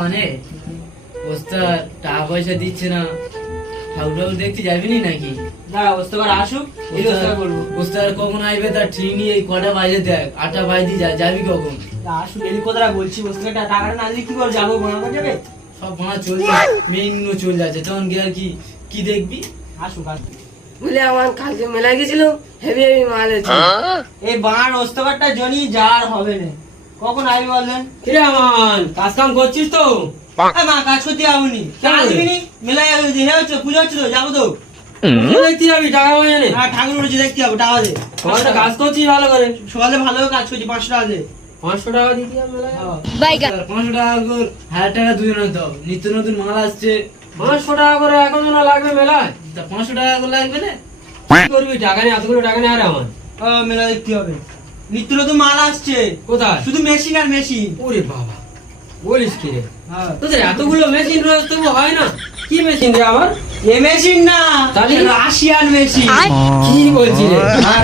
মানে ওস্তাদ টাকা পয়সা দিচ্ছে না, ঠাকুর ঠাকুর দেখতে যাবিনি নাকি? না ওস্তাদ আসুক, এই ওস্তাদ বলবো। ওস্তাদ কখন আসবে তার ঠিক নেই, এই কটা বাজে দেখ, 8টা বাজে যাবি কখন? আসুক, এই কথাটা বলছি, ওস্তাদ টাকাটা না দিলে কি করে যাবো, বানানো যাবে? সব ভাড়া চলে মেইন চলে যাচ্ছে, তখন গিয়ে আর কি দেখবি? আসুক আসুক। বলে আমার কালকে মেলায় গেছিল, হেভি হেভি মাল আছে। এই বান ওস্তাদটা জনি যার হবে না। কখন আসবি বললেন? কিরে আমান, কাজ কাম করছিস তো? মা কাজ করতে যাবনি, কেন? আসবি নি? মেলায় হচ্ছে, পুজো হচ্ছে তো, যাবো তো। দেখতে যাবি টাকা পয়সা নেই? হ্যাঁ ঠাকুর উঠেছে, দেখতে যাবো, টাকা দে। তোমার তো কাজ করছিস ভালো করে, সকালে ভালো কাজ করছি, 500 টাকা দে। 500 টাকা দিতে হবে মেলায়। 500 টাকা করে, 1000 টাকা দুজনে দাও, নিত্য নতুন মাল আসছে। 500 টাকা করে এখন যেন লাগবে মেলায়। তা 500 টাকা করে লাগবে না? কি করবি, টাকা নেই, এতগুলো টাকা নেই আরে আমার। মেলা দেখতে হবে, নিত্য নতুন মাল আসছে, কোথায়? শুধু মেশিন আর মেশিন। ওরে বাবা, বলিস কি রে? হ্যাঁ। তোদের এতগুলো মেশিন রয়েছে তবু হয় না? কি মেশিন রে আবার? এ মেশিন না, তাহলে? Russian machine. কি বলছিস রে? হ্যাঁ,